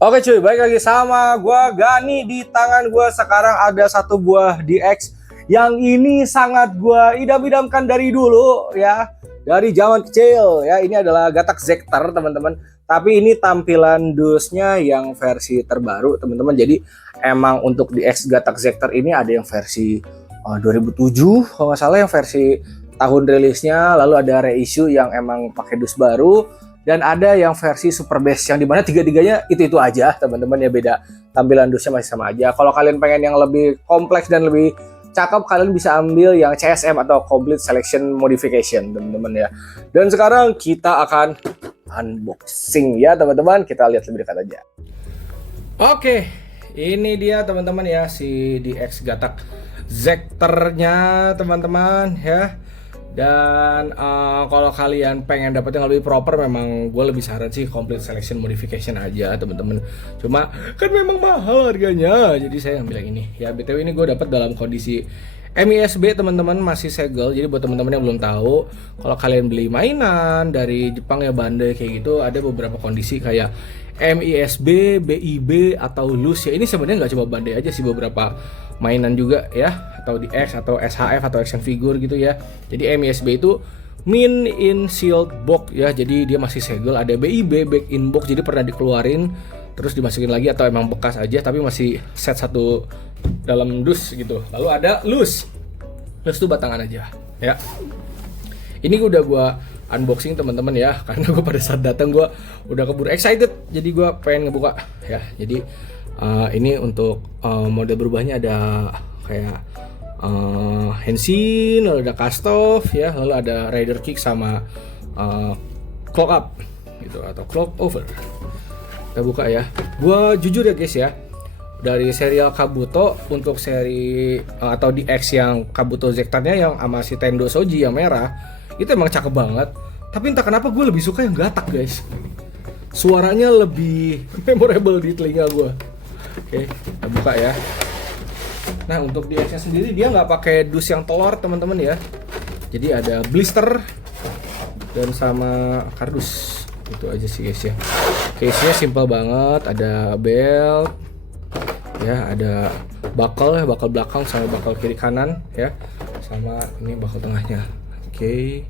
Oke cuy, balik lagi sama gua Gani. Di tangan gua sekarang ada satu buah DX yang ini sangat gua idam-idamkan dari dulu ya, dari zaman kecil ya. Ini adalah Gatak Zekter teman-teman. Tapi ini tampilan dusnya yang versi terbaru teman-teman. Jadi emang untuk DX Gatak Zekter ini ada yang versi 2007 kalau nggak salah, yang versi tahun rilisnya. Lalu ada reissue yang emang pakai dus baru. Dan ada yang versi super base yang dimana tiga-tiganya itu aja teman-teman ya, beda tampilan dusnya masih sama aja. Kalau kalian pengen yang lebih kompleks dan lebih cakep, kalian bisa ambil yang CSM atau Complete Selection Modification teman-teman ya. Dan sekarang kita akan unboxing ya teman-teman, kita lihat lebih dekat aja. Oke, ini dia teman-teman ya, si DX Gatak Zekternya teman-teman ya. Dan kalau kalian pengen dapet yang lebih proper, memang gue lebih saran sih Complete Selection Modification aja teman-teman. Cuma kan memang mahal harganya, jadi saya ambil yang ini ya. BTW ini gue dapet dalam kondisi MISB teman-teman, masih segel. Jadi buat teman-teman yang belum tahu, kalau kalian beli mainan dari Jepang ya, bandai kayak gitu, ada beberapa kondisi kayak MISB, BIB atau loose ya. Ini sebenarnya nggak cuma bandai aja sih, beberapa mainan juga ya, atau di X atau SHF atau action figure gitu ya. Jadi MISB itu min in sealed box ya, jadi dia masih segel. Ada BIB back in box, jadi pernah dikeluarin terus dimasukin lagi, atau emang bekas aja tapi masih set satu dalam dus gitu. Lalu ada loose tuh batangan aja ya. Ini udah gua unboxing teman-teman ya, karena gue pada saat datang gue udah keburu excited, jadi gue pengen ngebuka ya. Jadi ini untuk model berubahnya ada kayak Henshin, lalu ada Kastov ya, lalu ada Rider Kick sama Clock Up gitu, atau Clock Over. Kita buka ya. Gue jujur ya guys ya, dari serial Kabuto untuk seri atau DX yang Kabuto Zekternya yang sama si Tendo Soji yang merah, itu emang cakep banget. Tapi entah kenapa gue lebih suka yang Gatak guys. Suaranya lebih memorable di telinga gue. Oke, kita buka ya. Nah, untuk DX-nya sendiri dia nggak pakai dus yang telur teman-teman ya. Jadi ada blister dan sama kardus. Itu aja sih guys ya. Case-nya simple banget. Ada belt ya, ada buckle ya, buckle belakang sama buckle kiri kanan ya. Sama ini buckle tengahnya. Oke.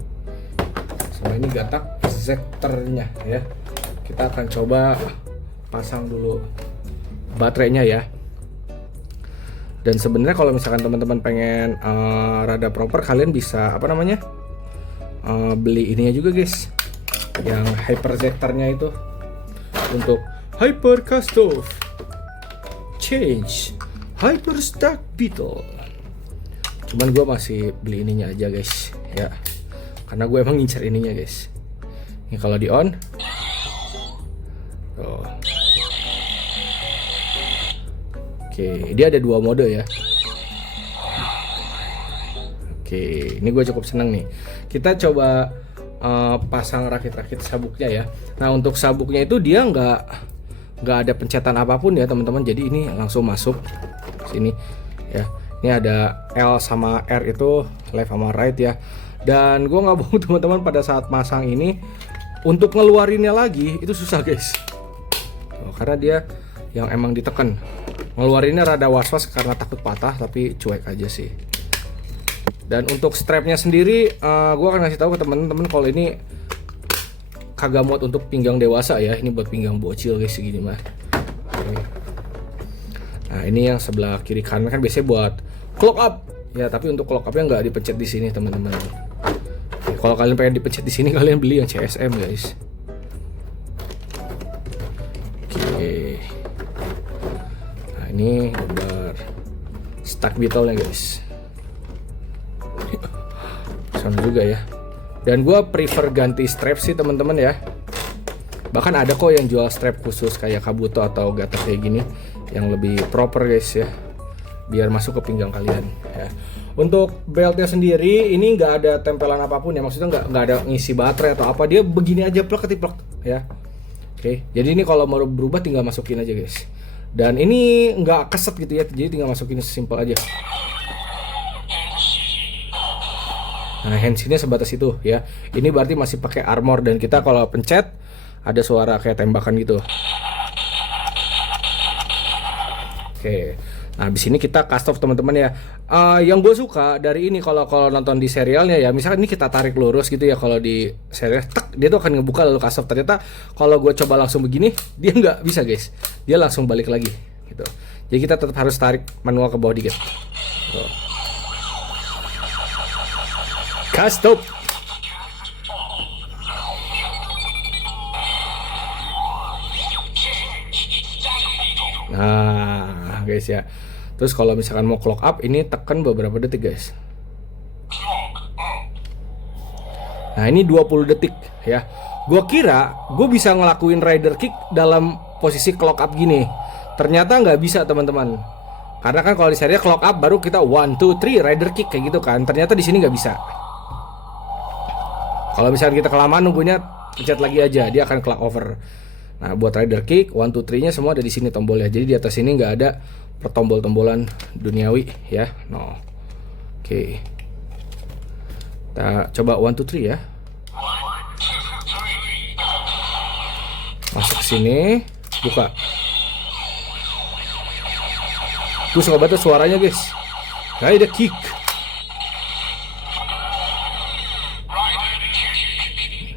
Sama ini Gatak Zekternya ya. Kita akan coba pasang dulu baterainya ya. Dan sebenarnya kalau misalkan teman-teman pengen rada proper, kalian bisa beli ininya juga guys, yang Hyper Zekternya itu untuk Hyper Kastov Change Hyper Stack Beetle. Cuman gue masih beli ininya aja guys ya, karena gue emang ngincer ininya guys. Ini kalau di on tuh. Oke, dia ada dua mode ya. Oke, ini gue cukup seneng nih. Kita coba pasang rakit-rakit sabuknya ya. Nah, untuk sabuknya itu dia nggak ada pencetan apapun ya teman-teman. Jadi ini langsung masuk sini ya. Ini ada L sama R itu left sama right ya. Dan gue nggak bohong teman-teman, pada saat masang ini untuk ngeluarinnya lagi itu susah guys. Karena dia yang emang ditekan. Ngeluarinnya rada was-was karena takut patah, tapi cuek aja sih. Dan untuk strapnya sendiri, gue akan ngasih tahu ke teman-teman kalau ini kagak muat untuk pinggang dewasa ya. Ini buat pinggang bocil guys, segini mah. Nah, ini yang sebelah kiri kanan kan biasanya buat clock up ya, tapi untuk clock upnya nggak dipencet di sini teman-teman. Kalau kalian pengen dipencet di sini, kalian beli yang CSM guys. Oke. Nah, ini gambar stack beetle-nya guys. Sama juga ya. Dan gue prefer ganti strap sih teman-teman ya. Bahkan ada kok yang jual strap khusus kayak Kabuto atau Gatak kayak gini, yang lebih proper guys ya, biar masuk ke pinggang kalian ya. Untuk beltnya sendiri ini nggak ada tempelan apapun ya, maksudnya nggak ada ngisi baterai atau apa, dia begini aja plek ketiplek ya. Oke, jadi ini kalau mau berubah tinggal masukin aja guys. Dan ini nggak keset gitu ya, jadi tinggal masukin sesimpel aja. Nah, hands-nya sebatas itu ya. Ini berarti masih pakai armor, dan kita kalau pencet ada suara kayak tembakan gitu. Oke. Nah, habis ini kita cast off teman-teman ya. Yang gue suka dari ini kalau nonton di serialnya ya, misalkan ini kita tarik lurus gitu ya, kalau di serial tek, dia tuh akan ngebuka lalu cast off. Ternyata kalau gue coba langsung begini, dia nggak bisa guys. Dia langsung balik lagi gitu. Jadi kita tetap harus tarik manual ke bawah dikit. Tuh. Cast off. Nah guys ya. Terus kalau misalkan mau clock up, ini tekan beberapa detik guys. Nah ini 20 detik ya. Gue kira gue bisa ngelakuin rider kick dalam posisi clock up gini. Ternyata nggak bisa teman-teman. Karena kan kalau di serial clock up baru kita 1, 2, 3 rider kick kayak gitu kan. Ternyata di sini nggak bisa. Kalau misalkan kita kelamaan nunggunya, pencet lagi aja, dia akan clock over. Nah buat rider kick 1, 2, 3 nya semua ada di sini tombolnya. Jadi di atas ini nggak ada pertombol-tombolan duniawi ya. No. Oke. Kita coba 1, 2, 3 ya. Masuk ke sini, buka. Gue suka banget suaranya guys. Rider kick.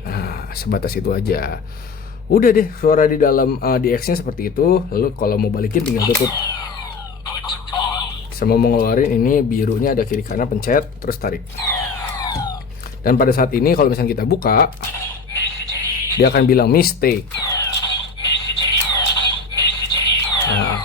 Nah, sebatas itu aja. Udah deh, suara di dalam DX-nya seperti itu. Lalu kalau mau balikin tinggal tutup. Sama mau ngeluarin ini birunya ada kiri kanan, pencet terus tarik. Dan pada saat ini kalau misalnya kita buka, dia akan bilang mistake. Nah,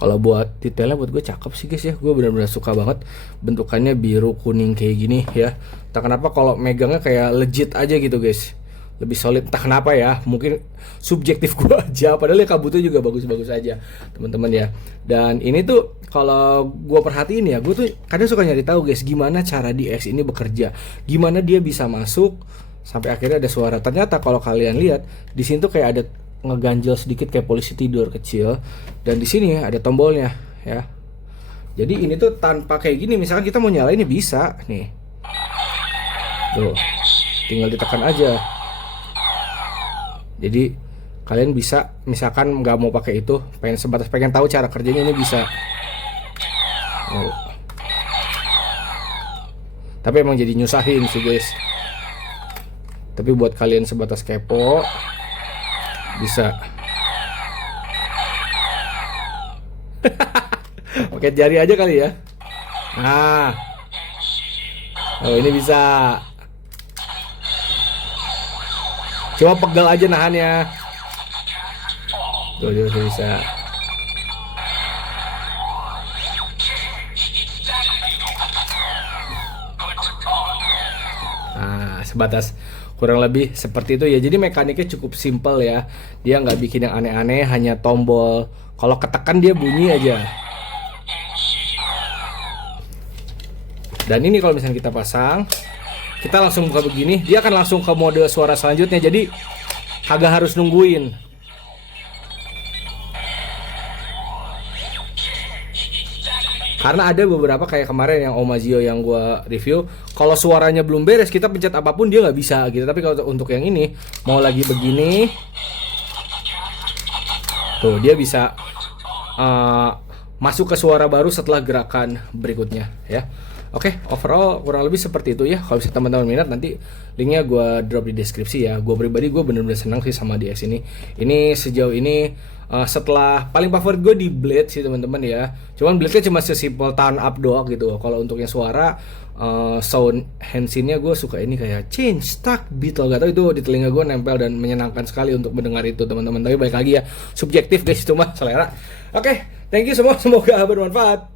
kalau buat detailnya buat gue cakep sih guys ya. Gue benar-benar suka banget bentukannya biru kuning kayak gini ya. Entah kenapa kalau megangnya kayak legit aja gitu guys. Lebih solid, entah kenapa ya, mungkin subjektif gue aja, padahal ya kabutnya juga bagus-bagus aja teman-teman ya. Dan ini tuh kalau gue perhatiin ya, gue tuh kadang suka nyari tahu guys, gimana cara DX ini bekerja, gimana dia bisa masuk sampai akhirnya ada suara. Ternyata kalau kalian lihat di sini tuh kayak ada ngeganjel sedikit kayak polisi tidur kecil, dan di sini ada tombolnya ya. Jadi ini tuh tanpa kayak gini, misalkan kita mau nyalain ini bisa nih, tuh tinggal ditekan aja. Jadi kalian bisa, misalkan nggak mau pakai itu, sebatas pengen tahu cara kerjanya, ini bisa. Oh. Tapi emang jadi nyusahin sih guys. Tapi buat kalian sebatas kepo, bisa. Pakai jari aja kali ya. Nah, oh ini bisa. Cuma pegal aja nahannya. Tuh dia bisa. Nah, sebatas kurang lebih seperti itu ya. Jadi mekaniknya cukup simple ya. Dia nggak bikin yang aneh-aneh, hanya tombol. Kalau ketekan dia bunyi aja. Dan ini kalau misalnya kita pasang, kita langsung buka begini, dia akan langsung ke mode suara selanjutnya. Jadi kagak harus nungguin. Karena ada beberapa kayak kemarin yang Omazio yang gua review, kalau suaranya belum beres kita pencet apapun dia nggak bisa gitu. Tapi kalau untuk yang ini mau lagi begini, tuh dia bisa masuk ke suara baru setelah gerakan berikutnya ya. Oke, overall kurang lebih seperti itu ya. Kalau bisa teman-teman minat, nanti linknya gue drop di deskripsi ya. Gue pribadi gue bener-bener senang sih sama DX ini. Ini sejauh ini setelah paling favorit gue di Blade sih teman-teman ya. Cuman Blade-nya cuma sesimpel turn up doang gitu. Kalau untuk yang suara sound handsin-nya gue suka ini kayak change, stuck, beetle, gak tau itu di telinga gue nempel dan menyenangkan sekali untuk mendengar itu teman-teman. Tapi balik lagi ya, subjektif guys, itu mah selera. Oke, thank you semua, semoga bermanfaat.